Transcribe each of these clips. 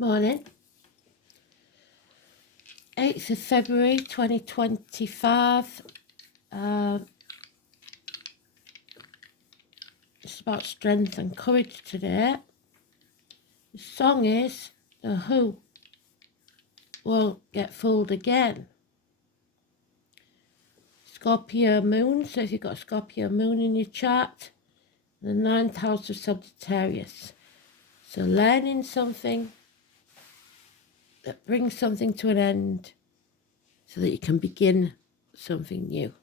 Morning. 8th of February 2025. It's about strength and courage today. The song is The Who Won't Get Fooled Again. Scorpio moon, so if you've got a Scorpio moon in your chart, the 9th house of Sagittarius. So learning something that brings something to an end so that you can begin something new.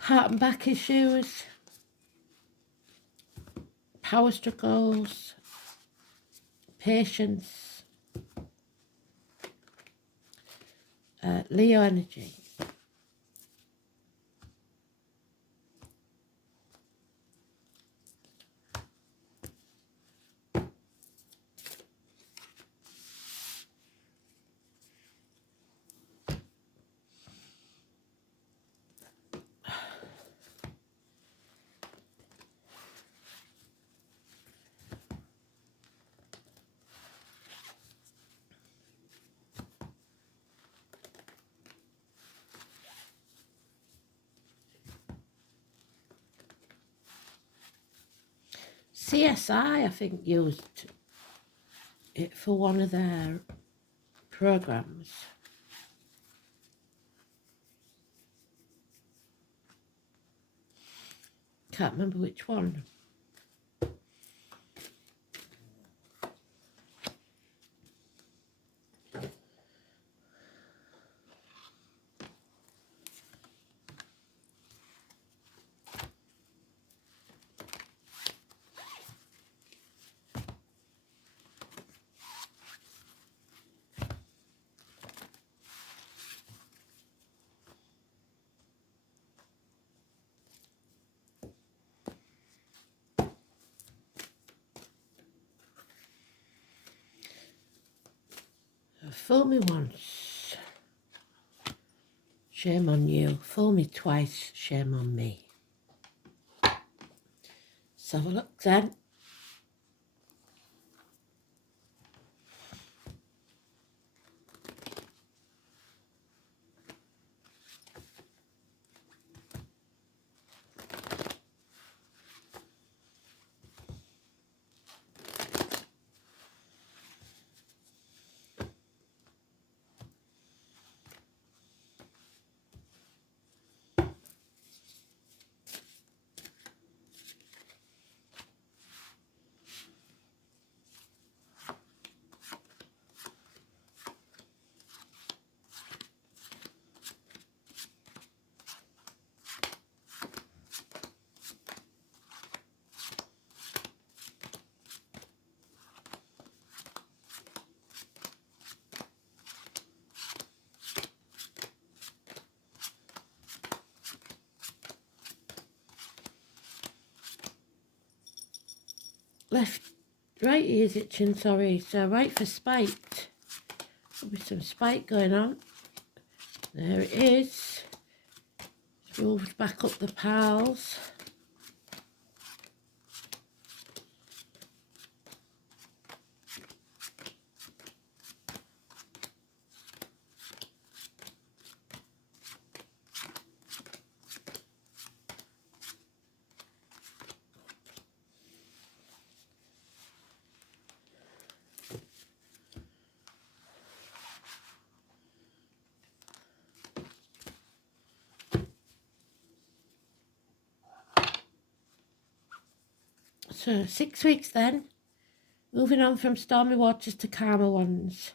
Heart and back issues, power struggles, patience, Leo energy. CSI, I think, used it for one of their programs. Can't remember which one. Fool me once, shame on you. Fool me twice, shame on me. Let's have a look then. Right ear's itching, sorry. So right for spite. There'll be some spite going on. There it is. It's moved back up the piles. So 6 weeks then, moving on from stormy waters to calmer ones,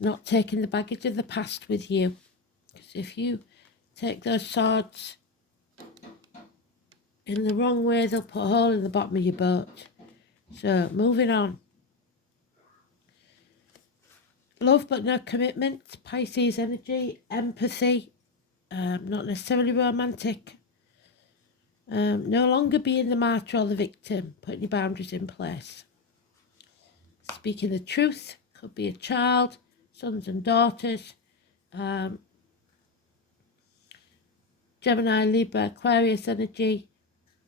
not taking the baggage of the past with you, because if you take those swords in the wrong way, they'll put a hole in the bottom of your boat. So moving on. Love but no commitment, Pisces energy, empathy, not necessarily romantic. No longer being the martyr or the victim, putting your boundaries in place. Speaking the truth, could be a child, sons and daughters. Gemini, Libra, Aquarius energy.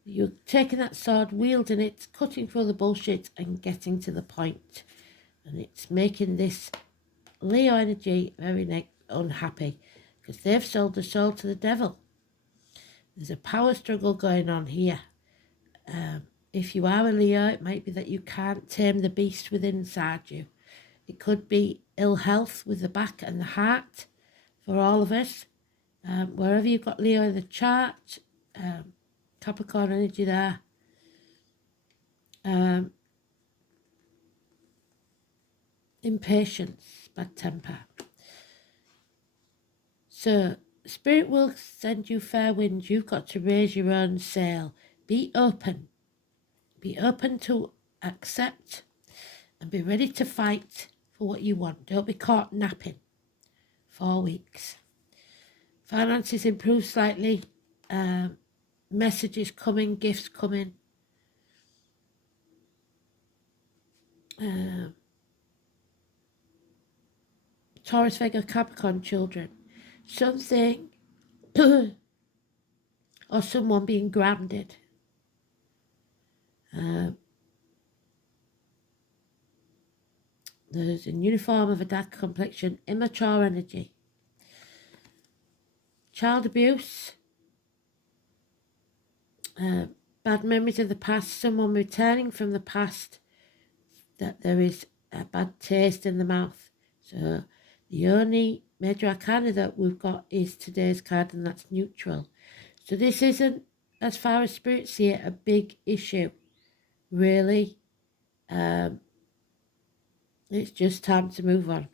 You're taking that sword, wielding it, cutting through the bullshit and getting to the point. And it's making this Leo energy very unhappy because they've sold the soul to the devil. There's a power struggle going on here. If you are a Leo, it might be that you can't tame the beast within inside you. It could be ill health with the back and the heart for all of us. Wherever you've got Leo in the chart, Capricorn energy there. Impatience, bad temper. So, Spirit will send you fair winds. You've got to raise your own sail. Be open. Be open to accept and be ready to fight for what you want. Don't be caught napping. 4 weeks. Finances improve slightly. Messages coming, gifts coming. Taurus, Vega, Capricorn children. Something or someone being grounded. There's a uniform of a dark complexion, immature energy. Child abuse, bad memories of the past, someone returning from the past, that there is a bad taste in the mouth. So the only major arcana that we've got is today's card, and that's neutral. So this isn't, as far as spirits see it, a big issue, really. It's just time to move on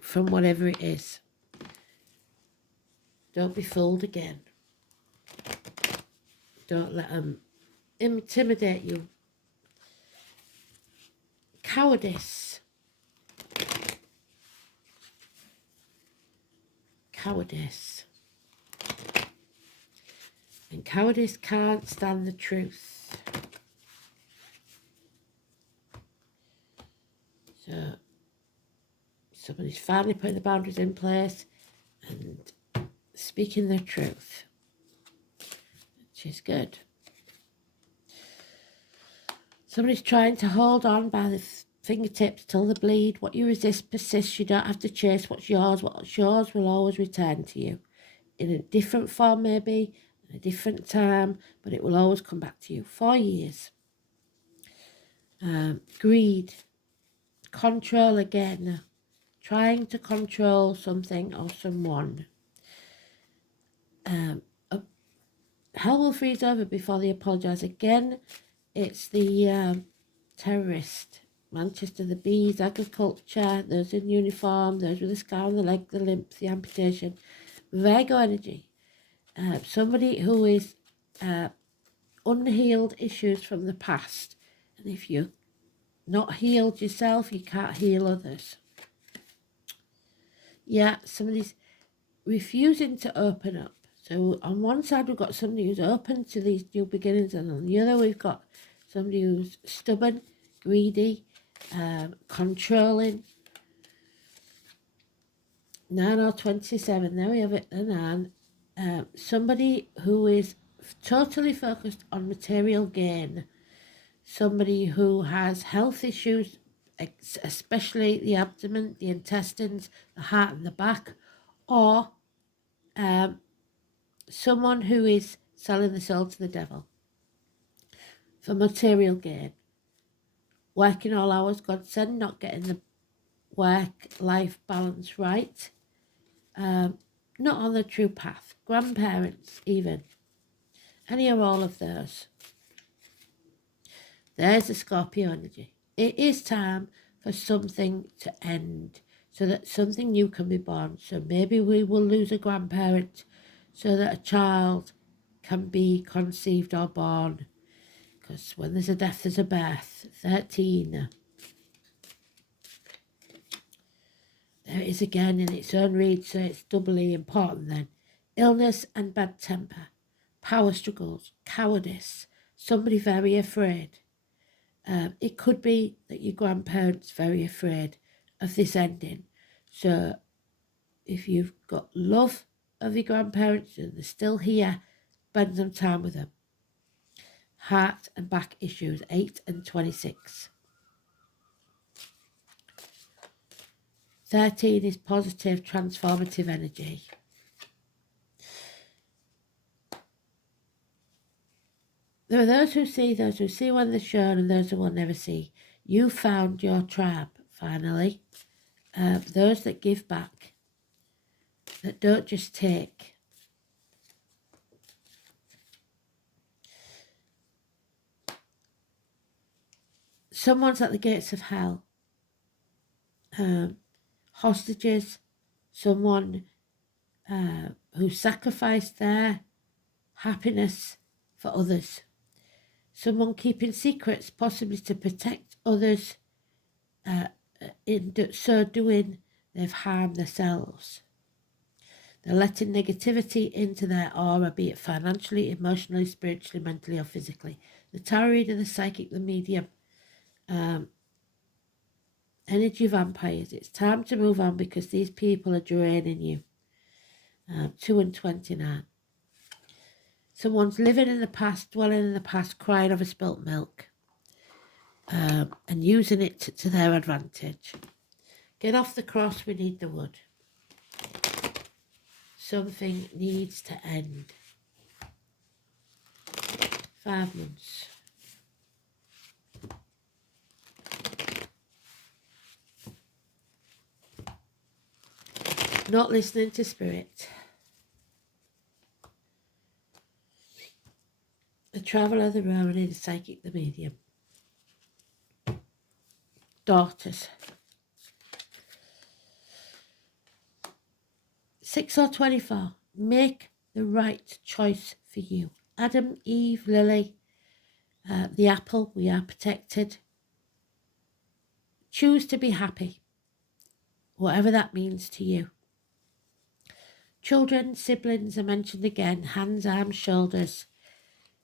from whatever it is. Don't be fooled again. Don't let them intimidate you. Cowardice. Cowardice. And cowardice can't stand the truth. So somebody's finally putting the boundaries in place and speaking their truth, which is good. Somebody's trying to hold on by the fingertips till they bleed. What you resist persists. You don't have to chase what's yours. What's yours will always return to you. In a different form maybe, at a different time, but it will always come back to you. 4 years. Greed. Control again. Trying to control something or someone. Hell will freeze over before they apologise. Again, it's the terrorist. Manchester, the bees, agriculture, those in uniform, those with the scar on the leg, the limp, the amputation. Virgo energy. Somebody who is unhealed issues from the past. And if you're not healed yourself, you can't heal others. Yeah, somebody's refusing to open up. So on one side we've got somebody who's open to these new beginnings, and on the other we've got somebody who's stubborn, greedy, controlling. 9 or 27, there we have it, the 9. Somebody who is totally focused on material gain. Somebody who has health issues, especially the abdomen, the intestines, the heart and the back, or someone who is selling the soul to the devil for material gain. Working all hours, godsend, not getting the work-life balance right. Not on the true path. Grandparents, even. Any or all of those. There's the Scorpio energy. It is time for something to end so that something new can be born. So maybe we will lose a grandparent so that a child can be conceived or born. Because when there's a death, there's a birth. 13. There it is again in its own read, so it's doubly important then. Illness and bad temper. Power struggles. Cowardice. Somebody very afraid. It could be that your grandparents are very afraid of this ending. So if you've got love of your grandparents and they're still here, spend some time with them. Heart and back issues, 8 and 26. 13 is positive, transformative energy. There are those who see when they're shown, and those who will never see. You found your tribe, finally. Those that give back, that don't just take. Someone's at the gates of hell. Hostages, someone who sacrificed their happiness for others. Someone keeping secrets, possibly to protect others. In so doing, they've harmed themselves. They're letting negativity into their aura, be it financially, emotionally, spiritually, mentally, or physically. The tarot reader, the psychic, the medium, energy vampires. It's time to move on because these people are draining you. 2 and 29. Someone's living in the past, dwelling in the past, crying over spilt milk, and using it to their advantage. Get off the cross, we need the wood. Something needs to end. 5 months. Not listening to spirit. The traveller, the roamer, the psychic, the medium. Daughters. 6 or 24. Make the right choice for you. Adam, Eve, Lily, the apple, we are protected. Choose to be happy, whatever that means to you. Children, siblings are mentioned again. Hands, arms, shoulders.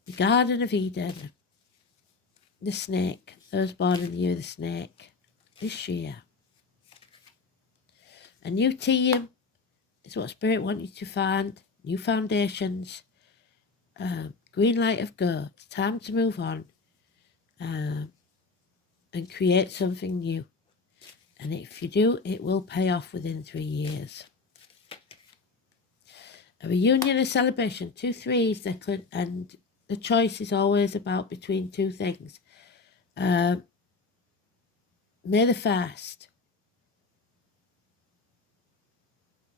The Garden of Eden. The snake. Those born in the year of the snake. This year. A new team is what Spirit wants you to find. New foundations. Green light of go. It's time to move on. And create something new. And if you do, it will pay off within 3 years. A reunion, a celebration, 2 3s, and the choice is always about between 2 things. May the 1st.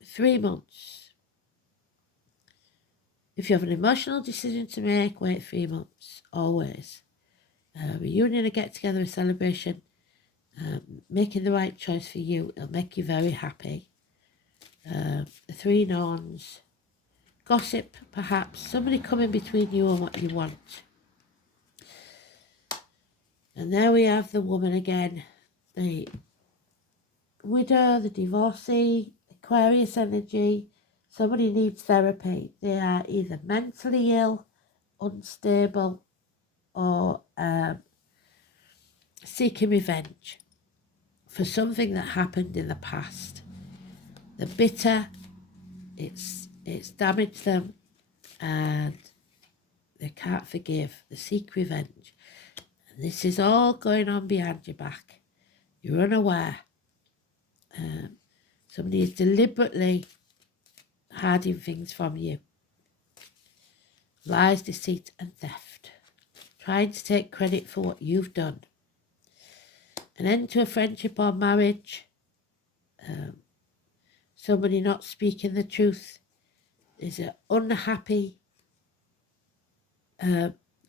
3 months. If you have an emotional decision to make, wait 3 months, always. A reunion, a get-together, a celebration, making the right choice for you, it'll make you very happy. The 3 Norns. Gossip, perhaps. Somebody coming between you and what you want. And there we have the woman again. The widow, the divorcee, Aquarius energy. Somebody needs therapy. They are either mentally ill, unstable, or seeking revenge for something that happened in the past. They're bitter. It's damaged them, and they can't forgive. They seek revenge. And this is all going on behind your back. You're unaware. Somebody is deliberately hiding things from you. Lies, deceit, and theft. Trying to take credit for what you've done. An end to a friendship or marriage. Somebody not speaking the truth. There's an unhappy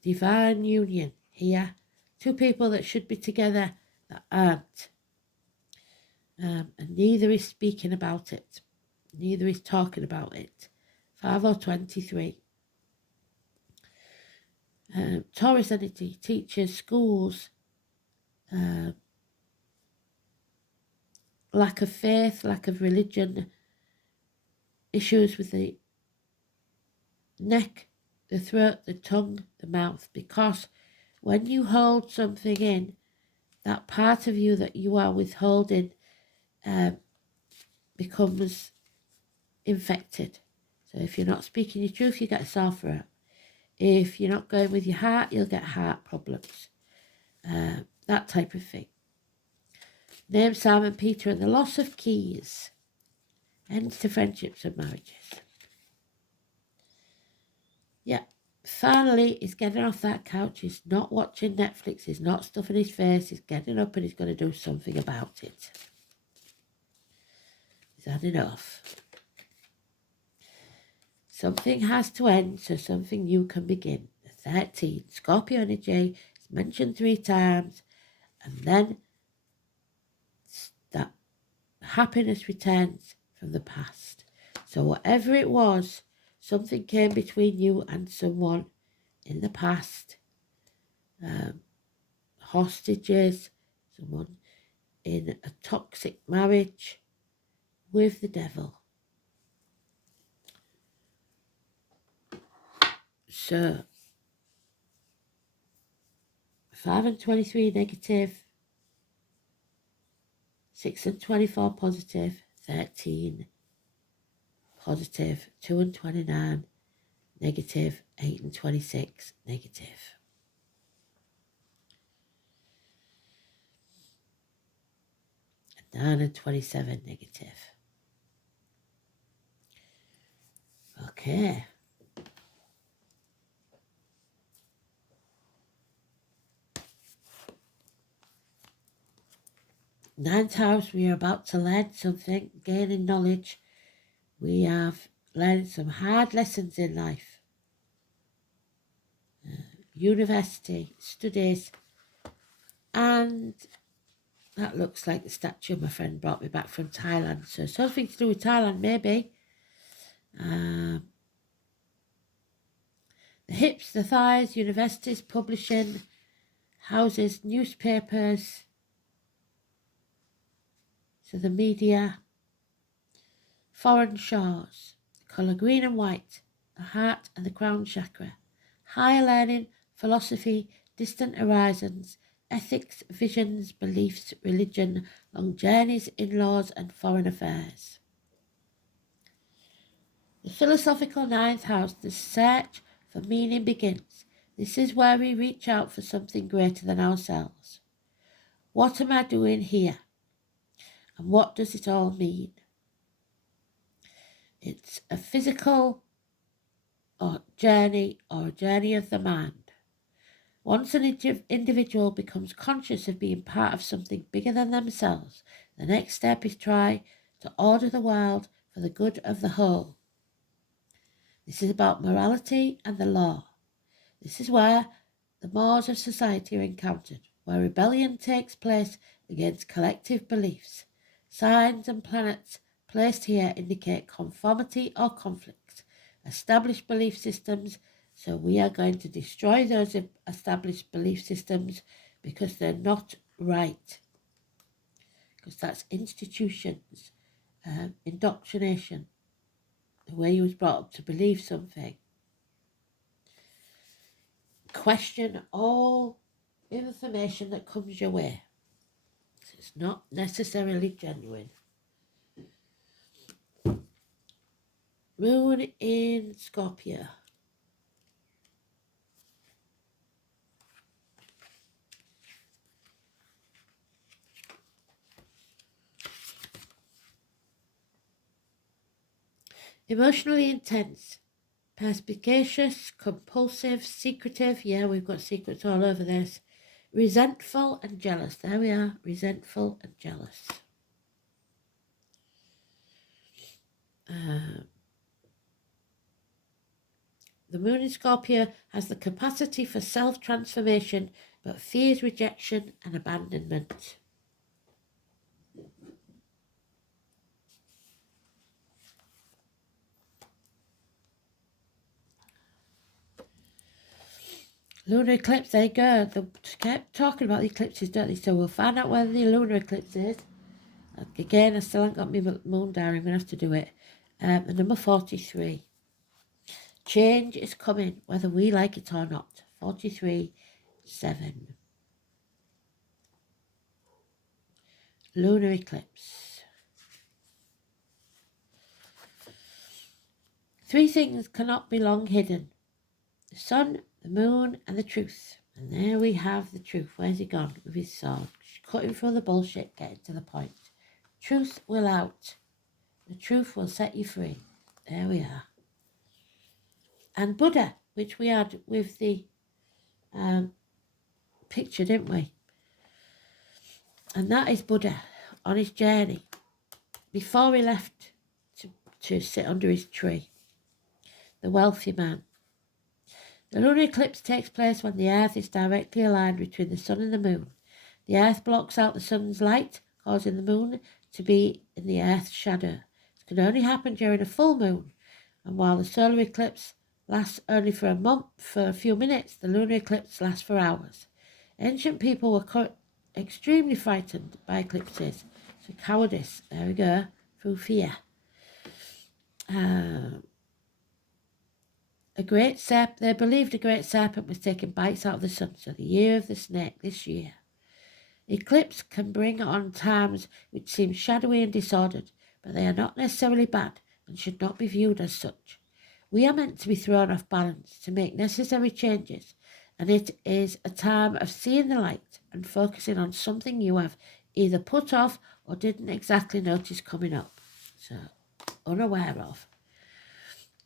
divine union here. 2 people that should be together that aren't. And neither is speaking about it. Neither is talking about it. 5 or 23. Taurus energy, teachers, schools. Lack of faith, lack of religion. Issues with the neck, the throat, the tongue, the mouth. Because when you hold something in, that part of you that you are withholding becomes infected. So if you're not speaking your truth, you get a sore throat. If you're not going with your heart, you'll get heart problems. That type of thing. Name Simon Peter and the loss of keys. Ends to friendships and marriages. Yeah. Finally, he's getting off that couch. He's not watching Netflix. He's not stuffing his face. He's getting up and he's going to do something about it. He's had enough. Something has to end so something new can begin. The 13, Scorpio energy, is mentioned 3 times, and then that happiness returns from the past. So whatever it was, something came between you and someone in the past. Hostages, someone in a toxic marriage with the devil. So 5 and 23 negative, 6 and 24 positive, 13 positive, 2 and 29 negative, 8 and 26 negative. And 9 and 27 negative. Okay. Ninth house, we are about to learn something, gaining knowledge. We have learned some hard lessons in life. University, studies, and that looks like the statue my friend brought me back from Thailand. So something to do with Thailand, maybe. The hips, the thighs, universities, publishing, houses, newspapers. So the media, foreign shores, the colour green and white, the heart and the crown chakra, higher learning, philosophy, distant horizons, ethics, visions, beliefs, religion, long journeys, in-laws and foreign affairs. The philosophical 9th house, the search for meaning begins. This is where we reach out for something greater than ourselves. What am I doing here? And what does it all mean? It's a physical journey or a journey of the mind. Once an individual becomes conscious of being part of something bigger than themselves, the next step is try to order the world for the good of the whole. This is about morality and the law. This is where the mores of society are encountered, where rebellion takes place against collective beliefs. Signs and planets placed here indicate conformity or conflict. Established belief systems, so we are going to destroy those established belief systems because they're not right. Because that's institutions, indoctrination, the way you was brought up to believe something. Question all information that comes your way. It's not necessarily genuine. Moon in Scorpio. Emotionally intense, perspicacious, compulsive, secretive. Yeah, we've got secrets all over this. Resentful and jealous. There we are, resentful and jealous. The moon in Scorpio has the capacity for self-transformation, but fears rejection and abandonment. Lunar eclipse, there you go. They kept talking about the eclipses, don't they? So we'll find out whether the lunar eclipse is. Again, I still haven't got my moon diary. I'm going to have to do it. The number 43. Change is coming, whether we like it or not. 43, 7. Lunar eclipse. Three things cannot be long hidden: the sun, the moon, and the truth. And there we have the truth. Where's he gone with his sword? Cutting through the bullshit, getting to the point. Truth will out. The truth will set you free. There we are. And Buddha, which we had with the picture, didn't we? And that is Buddha on his journey before he left to sit under his tree. The wealthy man. The lunar eclipse takes place when the Earth is directly aligned between the sun and the moon. The Earth blocks out the sun's light, causing the moon to be in the Earth's shadow. It can only happen during a full moon, and while the solar eclipse lasts only for a few minutes, the lunar eclipse lasts for hours. Ancient people were extremely frightened by eclipses. So cowardice, there we go, through fear. They believed a great serpent was taking bites out of the sun, so the year of the snake this year. Eclipse can bring on times which seem shadowy and disordered, but they are not necessarily bad and should not be viewed as such. We are meant to be thrown off balance, to make necessary changes, and it is a time of seeing the light and focusing on something you have either put off or didn't exactly notice coming up, so unaware of.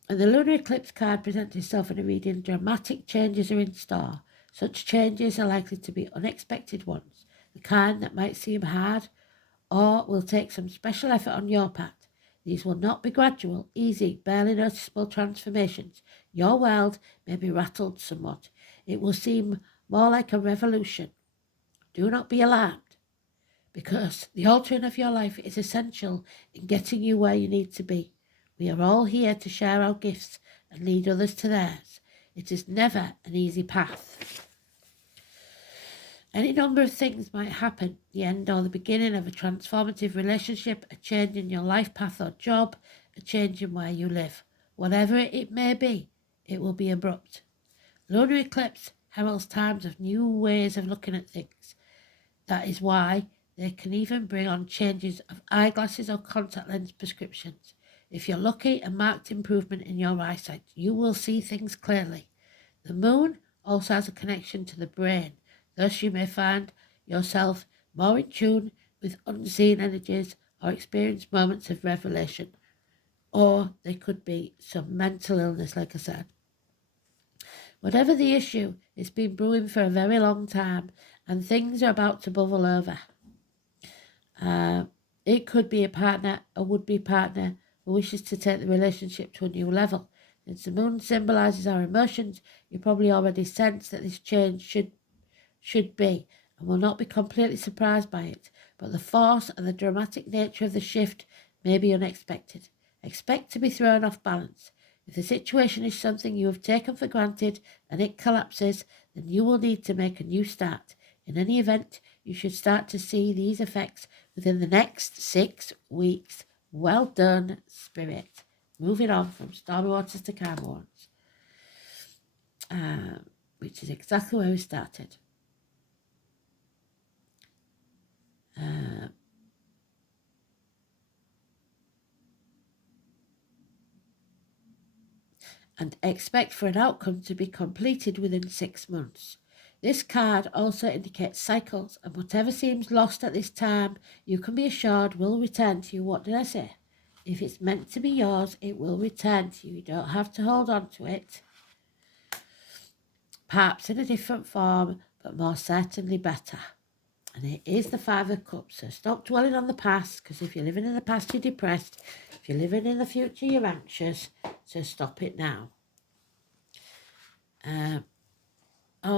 And the lunar eclipse card presents itself in a reading. Dramatic changes are in store. Such changes are likely to be unexpected ones, the kind that might seem hard or will take some special effort on your part. These will not be gradual, easy, barely noticeable transformations. Your world may be rattled somewhat. It will seem more like a revolution. Do not be alarmed, because the altering of your life is essential in getting you where you need to be. We are all here to share our gifts and lead others to theirs. It is never an easy path. Any number of things might happen, the end or the beginning of a transformative relationship, a change in your life path or job, a change in where you live. Whatever it may be, it will be abrupt. Lunar eclipse heralds times of new ways of looking at things. That is why they can even bring on changes of eyeglasses or contact lens prescriptions. If you're lucky, a marked improvement in your eyesight, you will see things clearly. The moon also has a connection to the brain. Thus you may find yourself more in tune with unseen energies or experience moments of revelation. Or there could be some mental illness, like I said. Whatever the issue, it's been brewing for a very long time and things are about to bubble over. It could be a would-be partner who wishes to take the relationship to a new level. Since the moon symbolises our emotions, you probably already sense that this change should be and will not be completely surprised by it, but the force and the dramatic nature of the shift may be unexpected. Expect to be thrown off balance. If the situation is something you have taken for granted and it collapses, then you will need to make a new start. In any event, you should start to see these effects within the next 6 weeks. Well done, Spirit. Moving on from stormy waters to calm ones, which is exactly where we started. And expect for an outcome to be completed within 6 months. This card also indicates cycles, and whatever seems lost at this time, you can be assured will return to you. What did I say? If it's meant to be yours, it will return to you. You don't have to hold on to it. Perhaps in a different form, but more certainly better. And it is the 5 of Cups. So stop dwelling on the past, because if you're living in the past, you're depressed. If you're living in the future, you're anxious. So stop it now.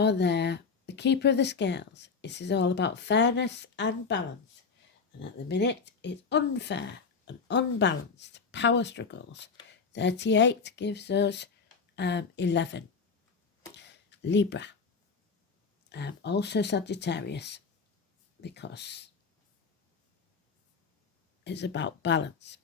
There, the Keeper of the Scales. This is all about fairness and balance. And at the minute, it's unfair and unbalanced power struggles. 38 gives us 11. Libra. Also Sagittarius, because it's about balance.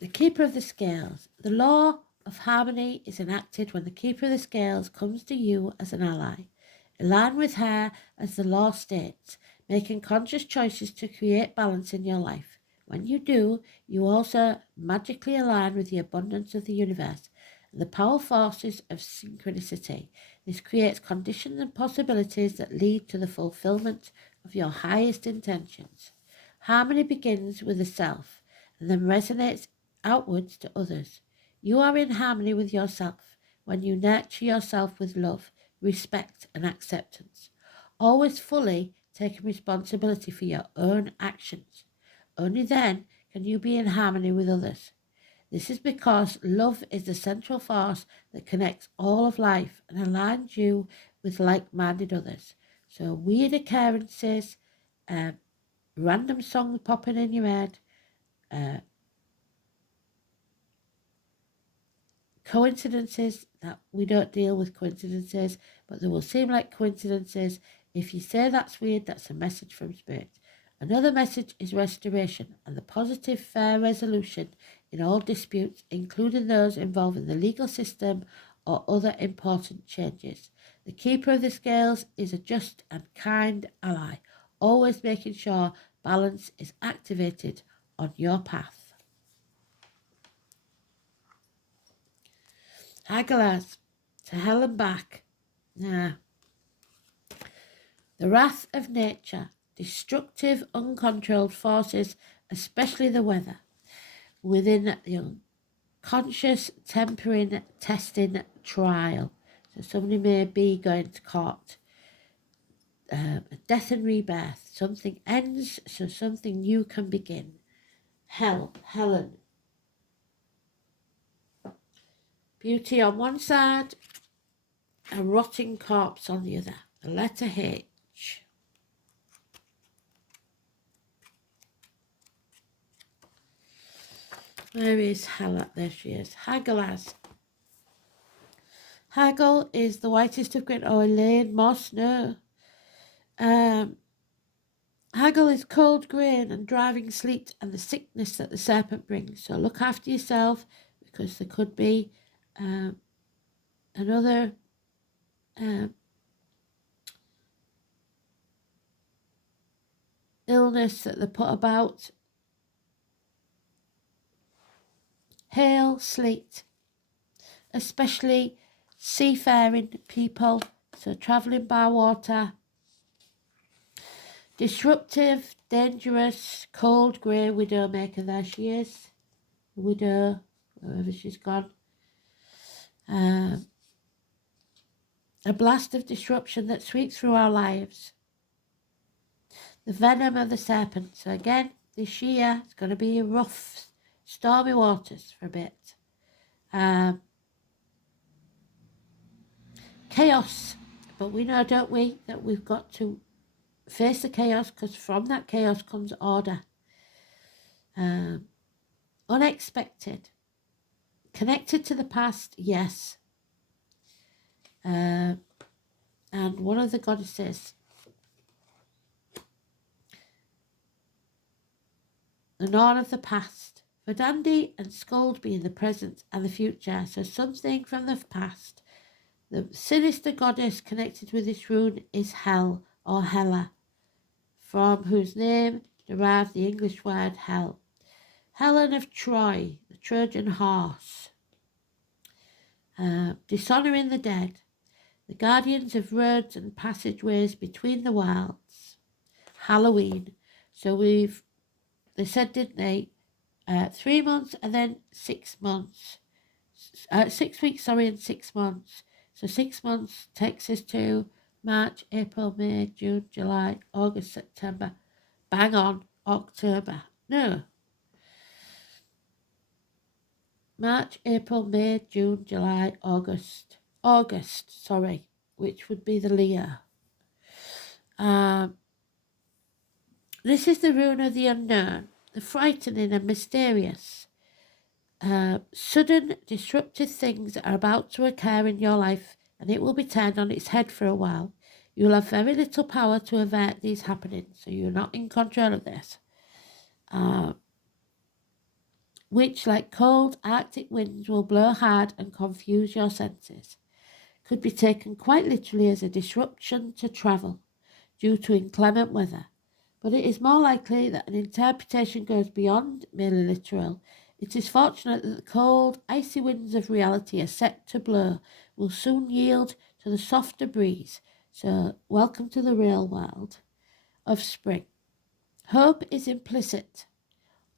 The Keeper of the Scales. The law of harmony is enacted when the keeper of the scales comes to you as an ally. Align with her as the law states, making conscious choices to create balance in your life. When you do, you also magically align with the abundance of the universe and the power forces of synchronicity. This creates conditions and possibilities that lead to the fulfillment of your highest intentions. Harmony begins with the self and then resonates outwards to others. You are in harmony with yourself when you nurture yourself with love, respect, and acceptance, always fully taking responsibility for your own actions. Only then can you be in harmony with others. This is because love is the central force that connects all of life and aligns you with like-minded others. So weird occurrences, random songs popping in your head, coincidences, that we don't deal with coincidences, but they will seem like coincidences. If you say that's weird, that's a message from spirit. Another message is restoration and the positive, fair resolution in all disputes, including those involving the legal system or other important changes. The keeper of the scales is a just and kind ally, always making sure balance is activated on your path. Hagglers, to hell and back. The wrath of nature, destructive, uncontrolled forces, especially the weather, within the unconscious tempering, testing, trial. So somebody may be going to court. A death and rebirth. Something ends, so something new can begin. Helen. Beauty on one side, a rotting corpse on the other. The letter H. Where is Hela? There she is. Hagglers. Haggle is the whitest of green. Oh, Elaine Moss, no. Haggle is cold grain and driving sleet and the sickness that the serpent brings. So look after yourself, because there could be another illness that they put about. Hail, sleet, especially seafaring people, so travelling by water. Disruptive, dangerous, cold grey widowmaker. There she is, widow, wherever she's gone. A blast of disruption that sweeps through our lives. The venom of the serpent. So again, this year it's going to be rough, stormy waters for a bit. Chaos. But we know, don't we, that we've got to face the chaos, because from that chaos comes order. Unexpected. Connected to the past, yes. And one of the goddesses, the Norn of the past, for Dandy and Scold being the present and the future, so something from the past. The sinister goddess connected with this rune is Hel, or Hela, from whose name derived the English word hell. Helen of Troy, the Trojan horse. Dishonouring the dead, the guardians of roads and passageways between the worlds. Halloween. So they said, didn't they, 3 months and then 6 months. 6 weeks, and 6 months. So 6 months takes us to March, April, May, June, July, August, September. Bang on, October. No. March, April, May, June, July, August. Which would be the Leo. This is the rune of the unknown, the frightening and mysterious. Sudden, disruptive things are about to occur in your life, and it will be turned on its head for a while. You will have very little power to avert these happenings, so you're not in control of this. which, like cold Arctic winds, will blow hard and confuse your senses, could be taken quite literally as a disruption to travel due to inclement weather. But it is more likely that an interpretation goes beyond merely literal. It is fortunate that the cold, icy winds of reality are set to blow will soon yield to the softer breeze. So, welcome to the real world of spring. Hope is implicit.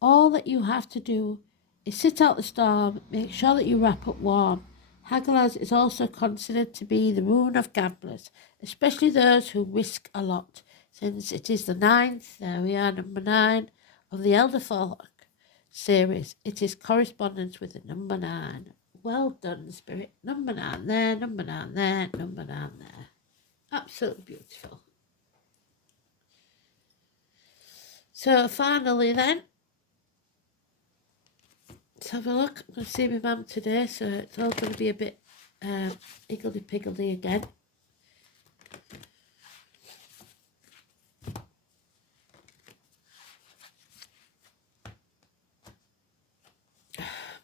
All that you have to do is sit out the storm, make sure that you wrap up warm. Hagglers is also considered to be the rune of gamblers, especially those who risk a lot, since it is the 9th, there we are, number 9, of the Elder Folk series. It is correspondence with the number 9. Well done, Spirit. Number 9 there, number 9 there, number 9 there. Absolutely beautiful. So finally then, let's have a look. I'm going to see my mum today, so it's all going to be a bit higgledy-piggledy again.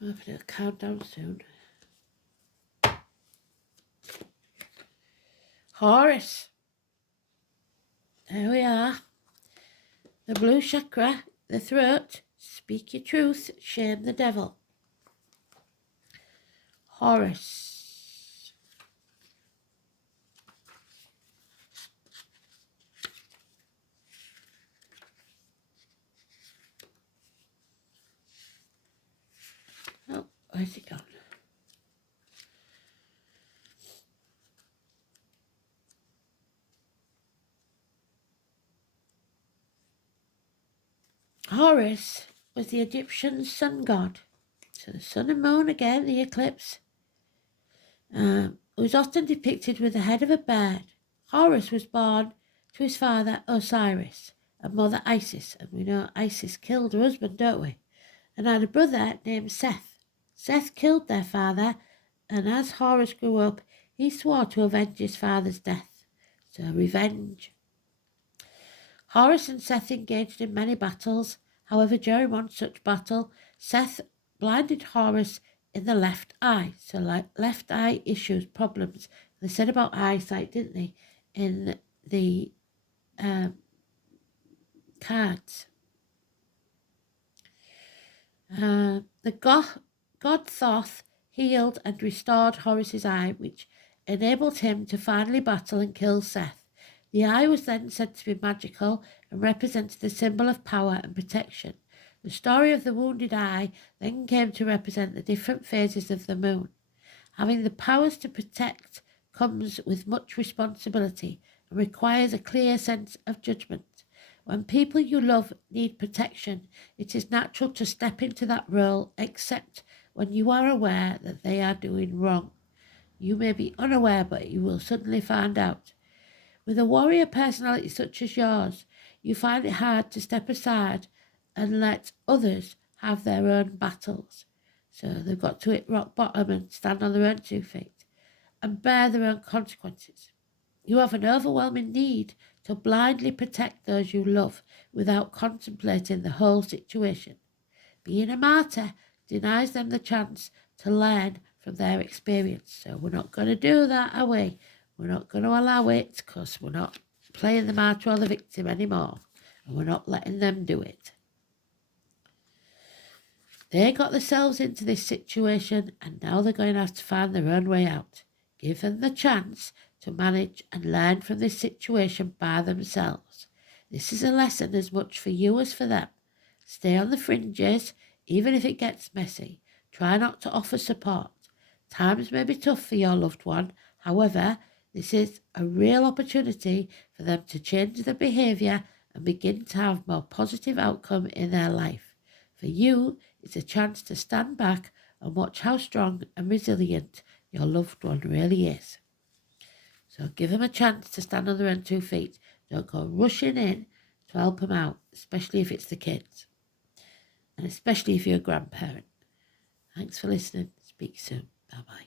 I'm hoping it'll calm down soon. Horus. There we are. The blue chakra, the throat. Speak your truth, shame the devil. Horus. Oh, where's it gone? Horus was the Egyptian sun god. So the sun and moon again, the eclipse. Was often depicted with the head of a bird. Horus was born to his father Osiris and mother Isis, and we know Isis killed her husband, don't we? And had a brother named Seth. Seth killed their father, and as Horus grew up, he swore to avenge his father's death. So revenge. Horus and Seth engaged in many battles. However, during one such battle, Seth blinded Horus in the left eye. So like left eye issues, problems. They said about eyesight, didn't they, in the cards. The god Thoth healed and restored Horus's eye, which enabled him to finally battle and kill Seth. The eye was then said to be magical and represented the symbol of power and protection. The story of the wounded eye then came to represent the different phases of the moon. Having the powers to protect comes with much responsibility and requires a clear sense of judgment. When people you love need protection, it is natural to step into that role, except when you are aware that they are doing wrong. You may be unaware, but you will suddenly find out. With a warrior personality such as yours, you find it hard to step aside and let others have their own battles. So they've got to hit rock bottom and stand on their own 2 feet and bear their own consequences. You have an overwhelming need to blindly protect those you love without contemplating the whole situation. Being a martyr denies them the chance to learn from their experience. So we're not going to do that, are we? We're not going to allow it, because we're not playing the martyr or the victim anymore. And we're not letting them do it. They got themselves into this situation, and now they're going to have to find their own way out. Give them the chance to manage and learn from this situation by themselves. This is a lesson as much for you as for them. Stay on the fringes, even if it gets messy. Try not to offer support. Times may be tough for your loved one. However, this is a real opportunity for them to change their behaviour and begin to have more positive outcome in their life. For you, it's a chance to stand back and watch how strong and resilient your loved one really is. So give them a chance to stand on their own 2 feet. Don't go rushing in to help them out, especially if it's the kids. And especially if you're a grandparent. Thanks for listening. Speak soon. Bye-bye.